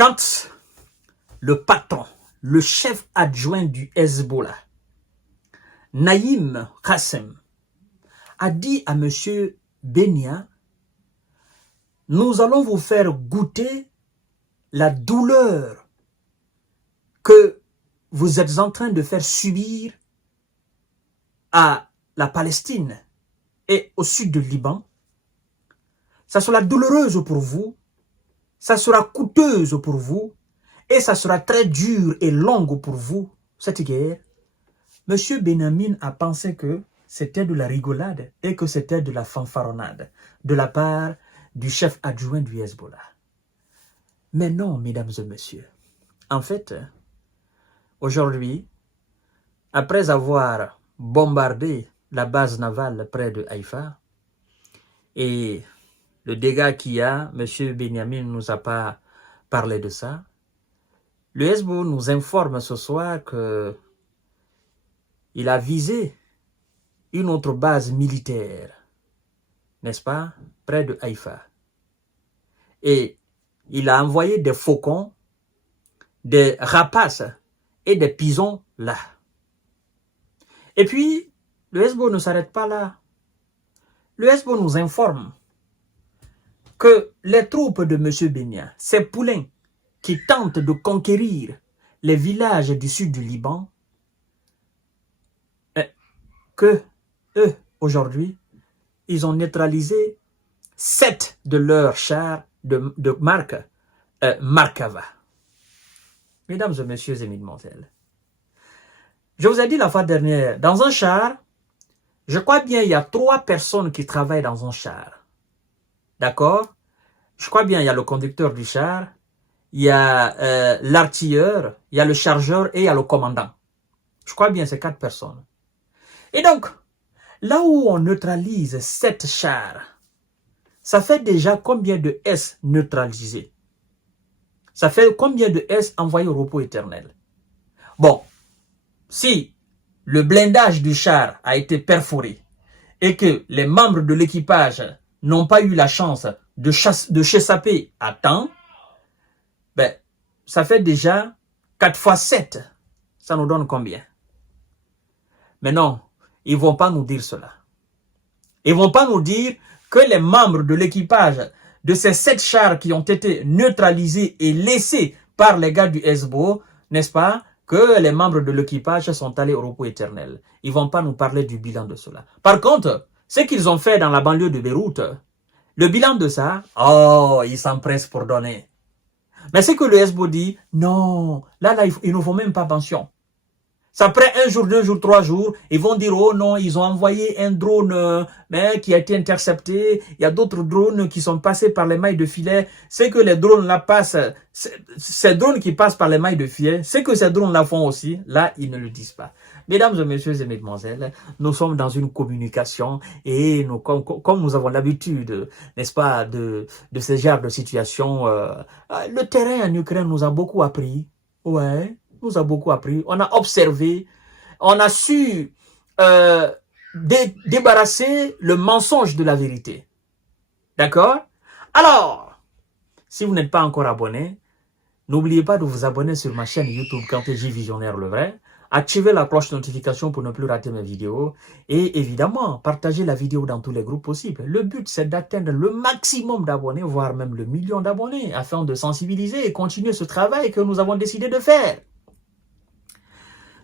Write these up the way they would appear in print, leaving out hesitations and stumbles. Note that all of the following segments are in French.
Quand le patron, le chef adjoint du Hezbollah, Naïm Qassem, a dit à M. Benia, nous allons vous faire goûter la douleur que vous êtes en train de faire subir à la Palestine et au sud du Liban. Ça sera douloureuse pour vous, ça sera coûteuse pour vous, et ça sera très dur et longue pour vous, cette guerre. M. Benyamin a pensé que c'était de la rigolade et que c'était de la fanfaronnade de la part du chef adjoint du Hezbollah. Mais non, mesdames et messieurs. En fait, aujourd'hui, après avoir bombardé la base navale près de Haïfa, et le dégât qu'il y a, M. Benyamin ne nous a pas parlé de ça, le Hezbollah nous informe ce soir que il a visé une autre base militaire, n'est-ce pas, près de Haïfa. Et il a envoyé des faucons, des rapaces et des pisons là. Et puis, le Hezbollah ne s'arrête pas là. Le Hezbollah nous informe que les troupes de M. Benia, ces poulains qui tentent de conquérir les villages du sud du Liban, que eux, aujourd'hui, ils ont neutralisé 7 de leurs chars de marque Markava. Mesdames et messieurs et mesdemoiselles, je vous ai dit la fois dernière, dans un char, je crois bien il y a 3 personnes qui travaillent dans un char. D'accord? Je crois bien il y a le conducteur du char, il y a l'artilleur, il y a le chargeur et il y a le commandant. Je crois bien c'est 4 personnes. Et donc, là où on neutralise 7 chars, ça fait déjà combien de S neutralisés? Ça fait combien de S envoyés au repos éternel? Bon, si le blindage du char a été perforé et que les membres de l'équipage n'ont pas eu la chance de s'échapper à temps, ben, ça fait déjà 4 fois 7. Ça nous donne combien? Mais non, ils ne vont pas nous dire cela. Ils ne vont pas nous dire que les membres de l'équipage de ces 7 chars qui ont été neutralisés et laissés par les gars du Hezbollah, n'est-ce pas, que les membres de l'équipage sont allés au repos éternel. Ils ne vont pas nous parler du bilan de cela. Par contre, ce qu'ils ont fait dans la banlieue de Beyrouth, le bilan de ça, oh, ils s'empressent pour donner. Mais c'est que le Hezbollah dit, non, là, il ne faut même pas pension. Ça après 1 jour, 2 jours, 3 jours, ils vont dire, oh non, ils ont envoyé un drone qui a été intercepté. Il y a d'autres drones qui sont passés par les mailles de filet. C'est que les drones là passent, ces drones qui passent par les mailles de filet, c'est que ces drones là font aussi. Là, ils ne le disent pas. Mesdames et messieurs et mesdemoiselles, nous sommes dans une communication et nous, comme nous avons l'habitude, n'est-ce pas, de ce genre de situation, le terrain en Ukraine nous a beaucoup appris. Ouais. Nous a beaucoup appris, on a observé, on a su débarrasser le mensonge de la vérité. D'accord? Alors, si vous n'êtes pas encore abonné, n'oubliez pas de vous abonner sur ma chaîne YouTube KantéJ Visionnaire le Vrai, activez la cloche de notification pour ne plus rater mes vidéos et évidemment, partagez la vidéo dans tous les groupes possibles. Le but, c'est d'atteindre le maximum d'abonnés, voire même le 1 million d'abonnés, afin de sensibiliser et continuer ce travail que nous avons décidé de faire.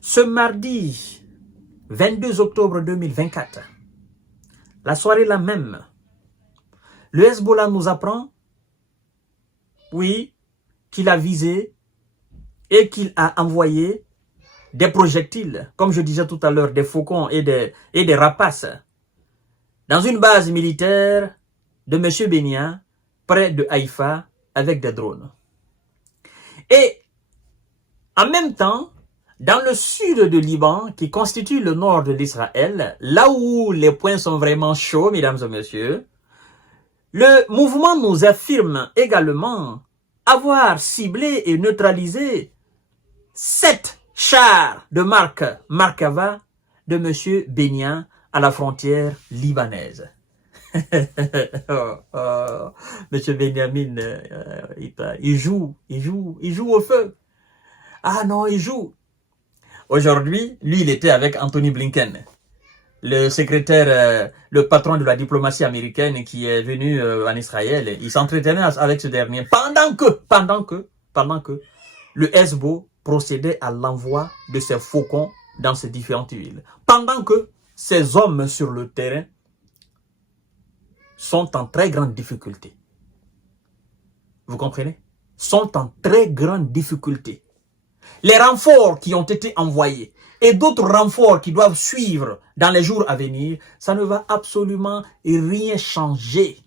Ce mardi 22 octobre 2024, la soirée là même, le Hezbollah nous apprend, oui, qu'il a visé et qu'il a envoyé des projectiles, comme je disais tout à l'heure, des faucons et des rapaces, dans une base militaire de M. Benia, près de Haïfa, avec des drones. Et en même temps, dans le sud du Liban, qui constitue le nord de l'Israël, là où les points sont vraiment chauds, mesdames et messieurs, le mouvement nous affirme également avoir ciblé et neutralisé 7 chars de marque Markava de M. Benia à la frontière libanaise. Monsieur Benjamin, il joue au feu. Ah non, il joue. Aujourd'hui, lui, il était avec Anthony Blinken, le secrétaire, le patron de la diplomatie américaine qui est venu en Israël. Il s'entretenait avec ce dernier pendant que le Hezbollah procédait à l'envoi de ses faucons dans ces différentes villes. Pendant que ces hommes sur le terrain sont en très grande difficulté. Vous comprenez? Sont en très grande difficulté. Les renforts qui ont été envoyés et d'autres renforts qui doivent suivre dans les jours à venir, ça ne va absolument rien changer.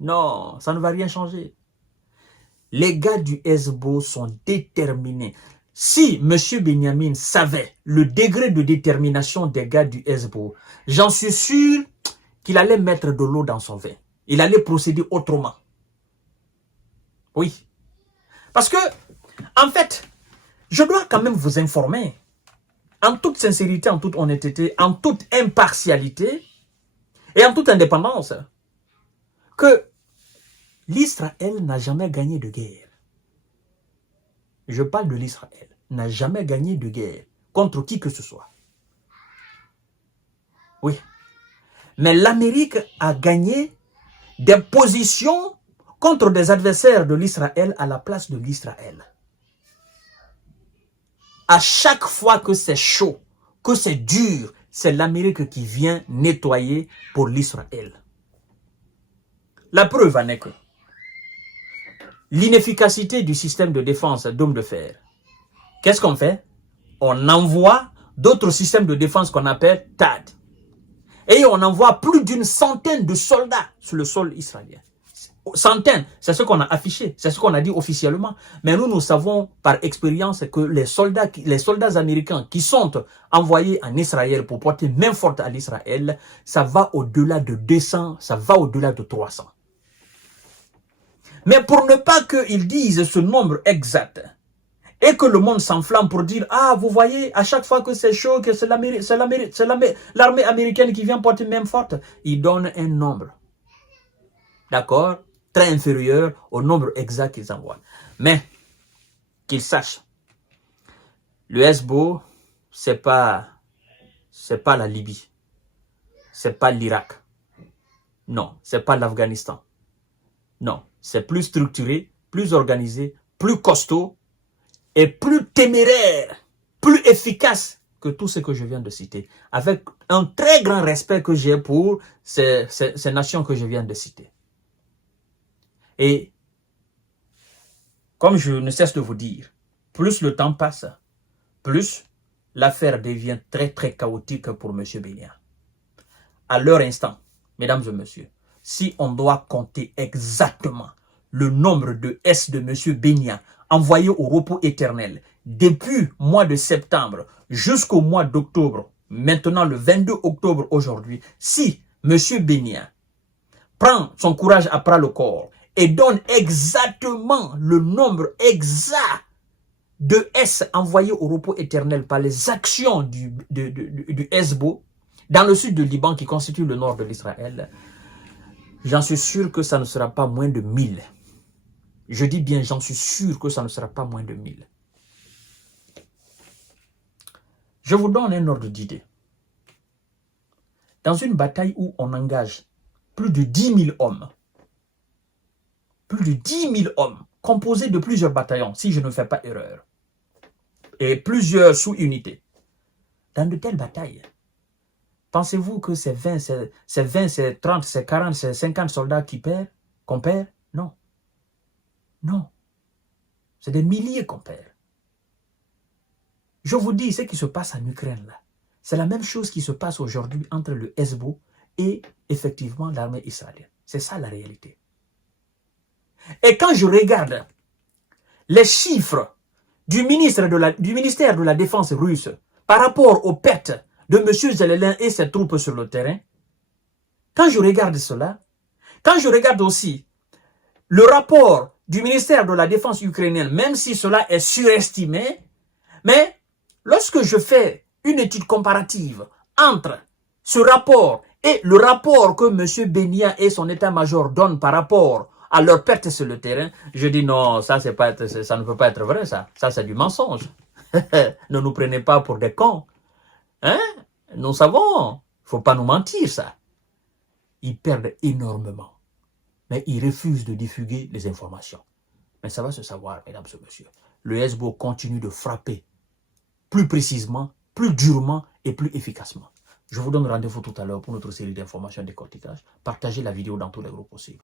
Non, ça ne va rien changer. Les gars du Hezbollah sont déterminés. Si M. Benjamin savait le degré de détermination des gars du Hezbollah, j'en suis sûr qu'il allait mettre de l'eau dans son vin. Il allait procéder autrement. Oui. Parce que, en fait, je dois quand même vous informer, en toute sincérité, en toute honnêteté, en toute impartialité et en toute indépendance, que l'Israël n'a jamais gagné de guerre. Je parle de l'Israël, n'a jamais gagné de guerre contre qui que ce soit. Oui. Mais l'Amérique a gagné des positions contre des adversaires de l'Israël à la place de l'Israël. À chaque fois que c'est chaud, que c'est dur, c'est l'Amérique qui vient nettoyer pour l'Israël. La preuve en est que l'inefficacité du système de défense d'hommes de fer. Qu'est-ce qu'on fait? On envoie d'autres systèmes de défense qu'on appelle THAAD. Et on envoie plus d'une centaine de soldats sur le sol israélien. Centaines, c'est ce qu'on a affiché, c'est ce qu'on a dit officiellement. Mais nous savons par expérience que les soldats américains qui sont envoyés en Israël pour porter main forte à l'Israël, ça va au-delà de 200, ça va au-delà de 300. Mais pour ne pas qu'ils disent ce nombre exact et que le monde s'enflamme pour dire « Ah, vous voyez, à chaque fois que c'est chaud, que c'est l'armée américaine qui vient porter main forte », ils donnent un nombre. D'accord? Très inférieur au nombre exact qu'ils envoient. Mais, qu'ils sachent, le Hezbollah, c'est pas la Libye. C'est pas l'Irak. Non, c'est pas l'Afghanistan. Non, c'est plus structuré, plus organisé, plus costaud et plus téméraire, plus efficace que tout ce que je viens de citer. Avec un très grand respect que j'ai pour ces nations que je viens de citer. Et comme je ne cesse de vous dire, plus le temps passe, plus l'affaire devient très très chaotique pour M. Benjamin. À leur instant, mesdames et messieurs, si on doit compter exactement le nombre de S de M. Benjamin envoyés au repos éternel depuis le mois de septembre jusqu'au mois d'octobre, maintenant le 22 octobre aujourd'hui, si M. Benjamin prend son courage à bras le corps et donne exactement le nombre exact de S envoyés au repos éternel par les actions du Hezbollah dans le sud du Liban qui constitue le nord de l'Israël, j'en suis sûr que ça ne sera pas moins de 1000. Je dis bien, j'en suis sûr que ça ne sera pas moins de 1000. Je vous donne un ordre d'idée. Dans une bataille où on engage plus de 10 000 hommes, composés de plusieurs bataillons, si je ne fais pas erreur, et plusieurs sous-unités, dans de telles batailles, pensez-vous que c'est 20, c'est 30, c'est 40, c'est 50 soldats qu'on perd? Non. Non. C'est des milliers qu'on perd. Je vous dis, ce qui se passe en Ukraine, là, c'est la même chose qui se passe aujourd'hui entre le Hezbollah et effectivement l'armée israélienne. C'est ça la réalité. Et quand je regarde les chiffres du ministère de la Défense russe par rapport aux pertes de M. Zelensky et ses troupes sur le terrain, quand je regarde cela, quand je regarde aussi le rapport du ministère de la Défense ukrainienne, même si cela est surestimé, mais lorsque je fais une étude comparative entre ce rapport Et le rapport que M. Benia et son état-major donnent par rapport à leur perte sur le terrain, je dis non, ça, ça ne peut pas être vrai, ça. Ça, c'est du mensonge. Ne nous prenez pas pour des cons. Hein? Nous savons. Il ne faut pas nous mentir, ça. Ils perdent énormément. Mais ils refusent de diffuser les informations. Mais ça va se savoir, mesdames et messieurs. Le SBO continue de frapper plus précisément, plus durement et plus efficacement. Je vous donne rendez-vous tout à l'heure pour notre série d'informations décortiquage. Partagez la vidéo dans tous les groupes possibles.